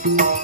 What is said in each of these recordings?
आपल्या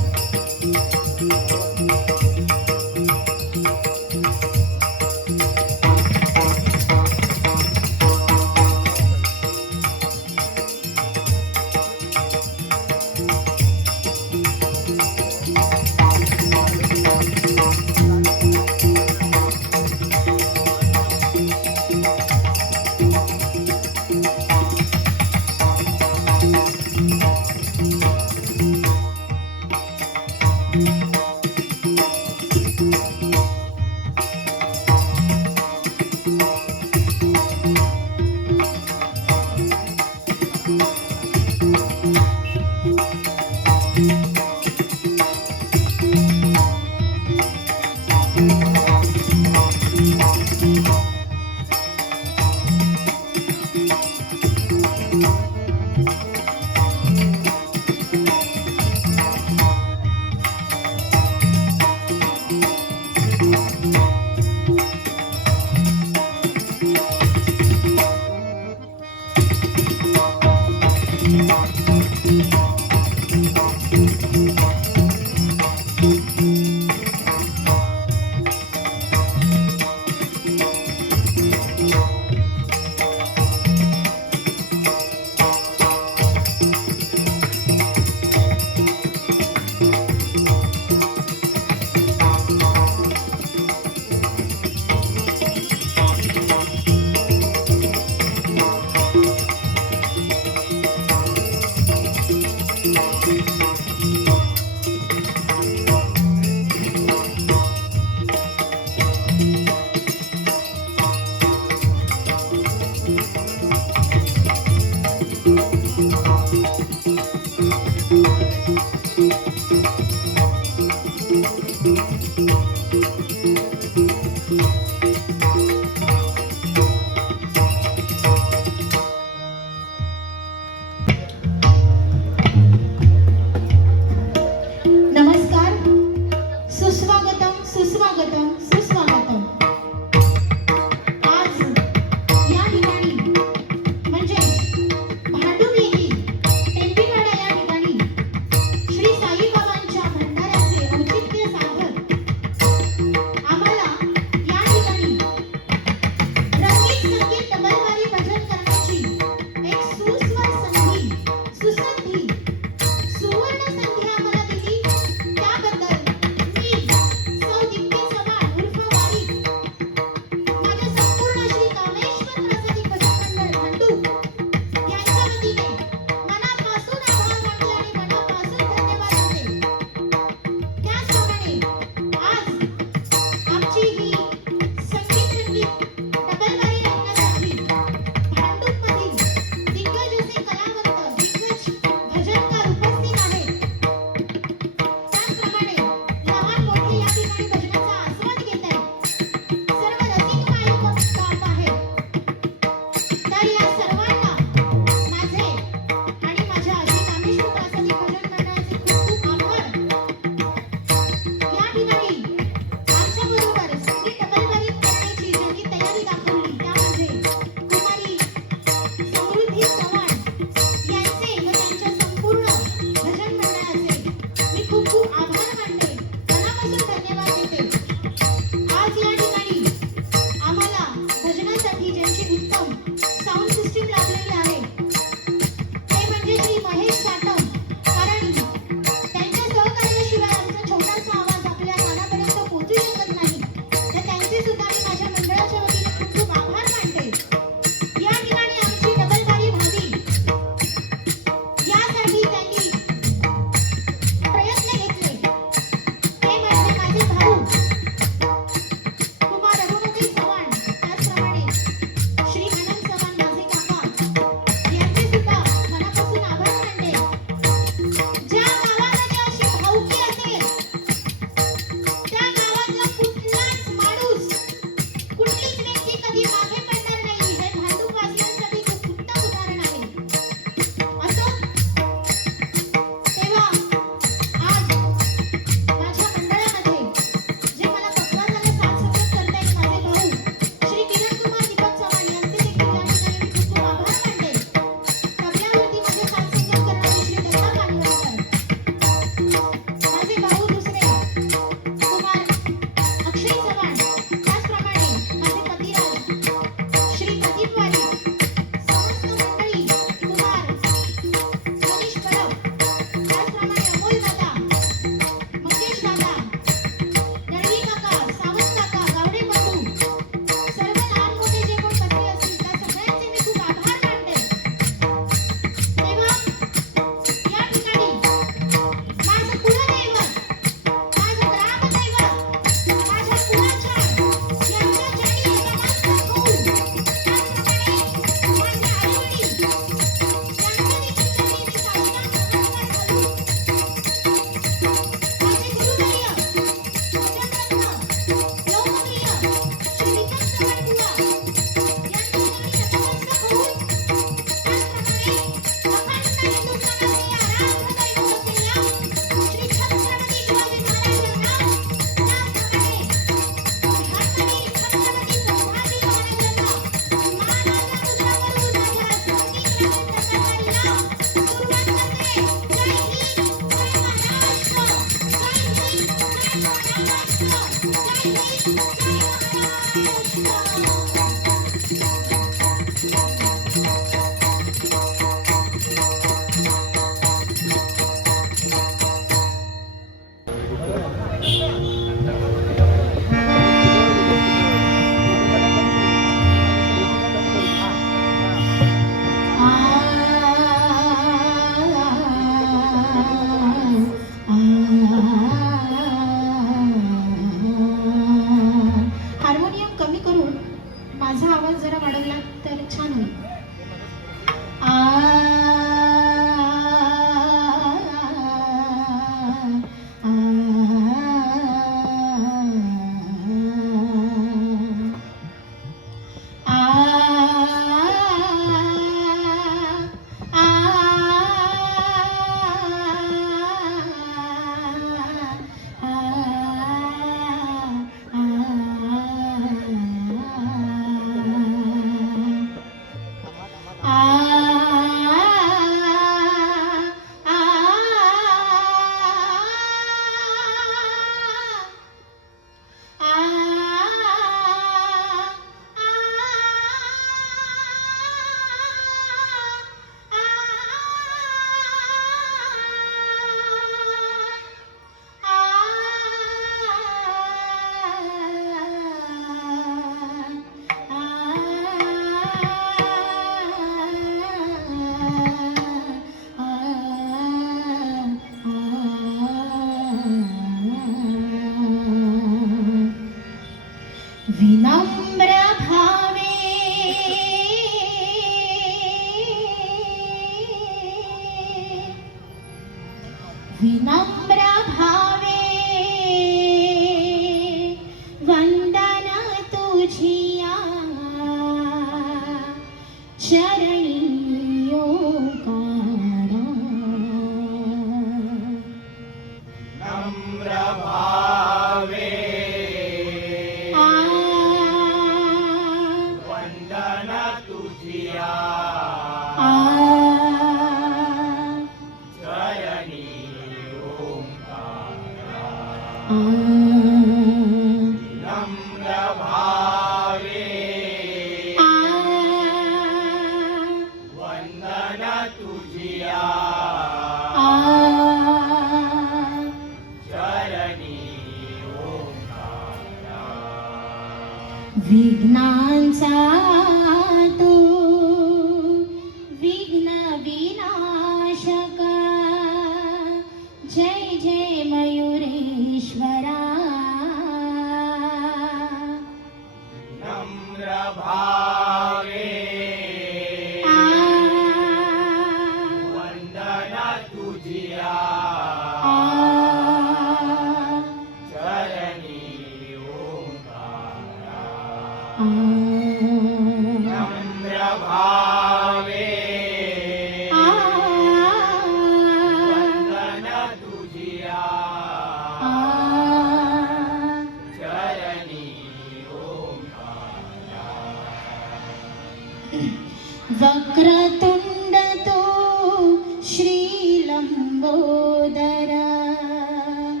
Lambodara,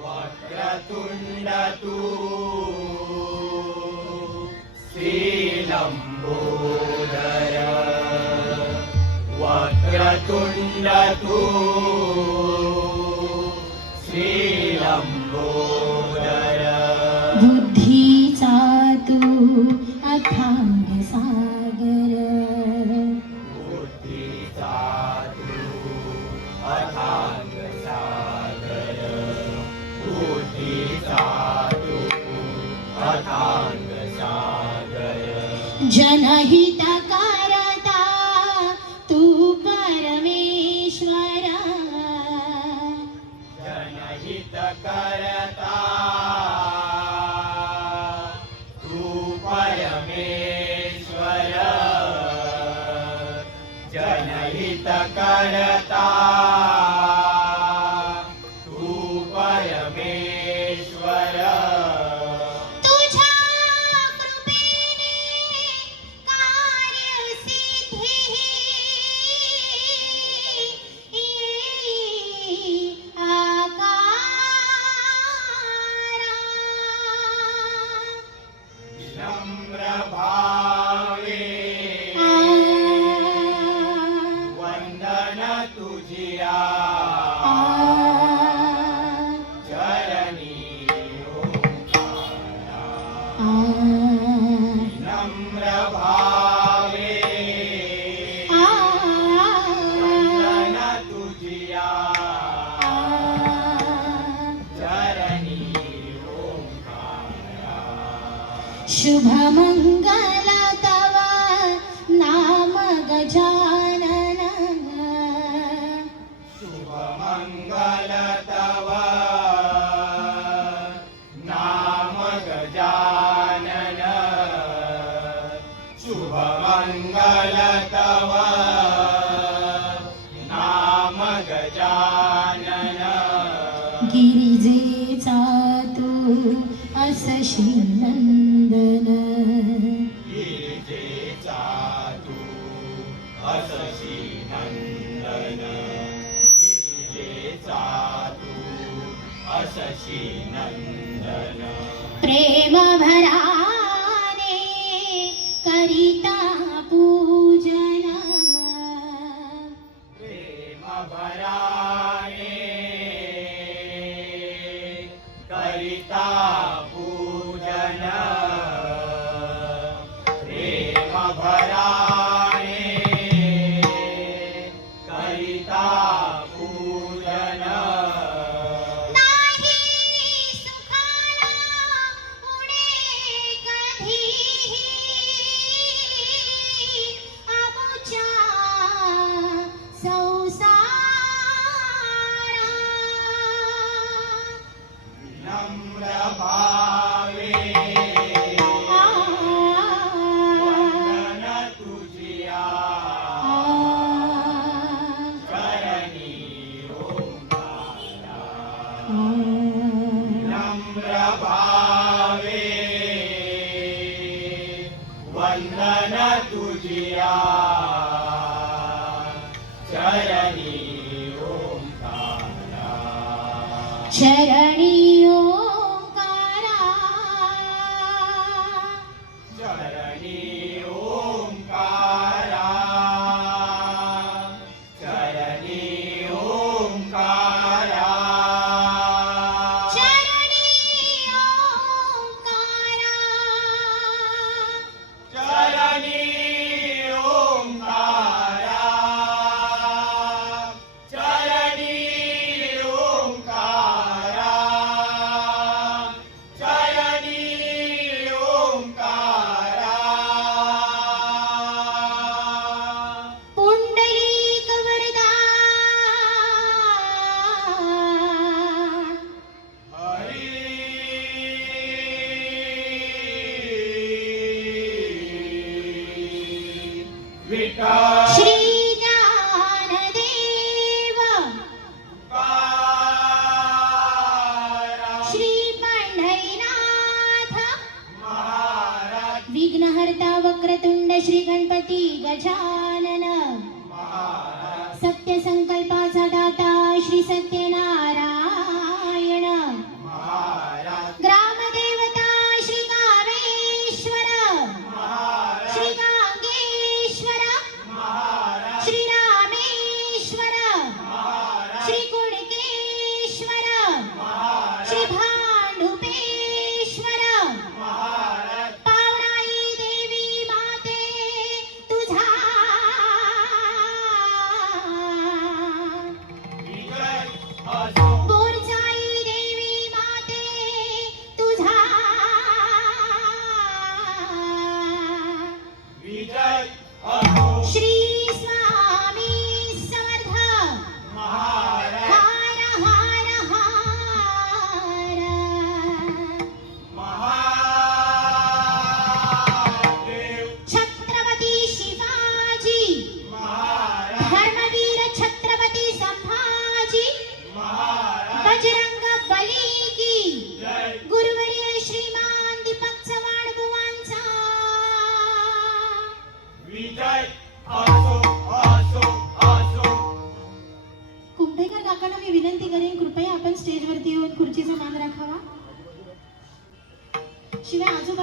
Vakratunda tu, Silambodara, Vakratunda tu. हित करता तू परमेश्वरा. जनहित करता तू परमेश्वर. जनहित करता शुभमङ्गल प्रेम भराने करिता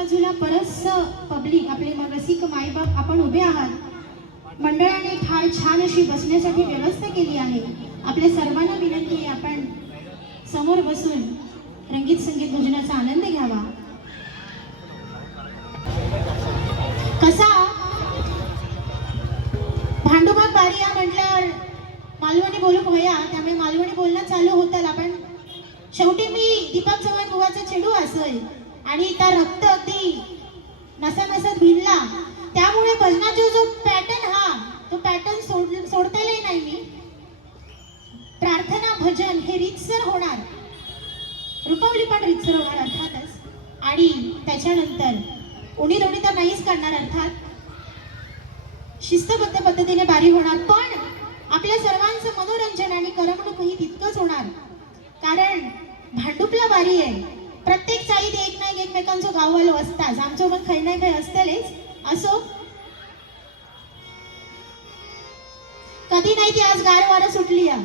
शिवाय आजूबाजूला पब्लिक आपले रसिक माईबाप आपण उभे आहात. मंडळाने फार छान अशी बसण्यासाठी व्यवस्था केली आहे. आपल्या सर्वांना विनंती आहे आपण समोर बसून रंगीत संगीत भोजनाचा आनंद घ्यावा. कसा? भांडुबाग बारिया म्हटल्यावर मालवणी बोलू भया त्यामुळे मालवणी बोलणं चालू होतं आपण शेवटी मी दीपक चव्हाण बुवाचा चेडू असेल. आणि त्या रक्त अगदी नसा नसात भिनला. त्यामुळे भजनाचा जो पॅटर्न हा तो पॅटर्न सोड सोडतेलाही नाही मी. प्रार्थना भजन हे रितसर होणार. रुपवली पण रितसर होणार अर्थातच. आणि त्याच्यानंतर उणी दोणी तर नाहीच करणार अर्थात. शिस्तबद्ध पद्धतीने बारी होणार पण आपल्या सर्वांचं मनोरंजन आणि करमणूक ही तितकंच होणार. कारण भांडुपला बारी आहे. प्रत्येक चाळीत एक ना एक एकमेकांचं गाववालो असताच आमचो पण काही ना काही असतलेच. असो. कधी नाही ती आज गार वारं सुटली आ.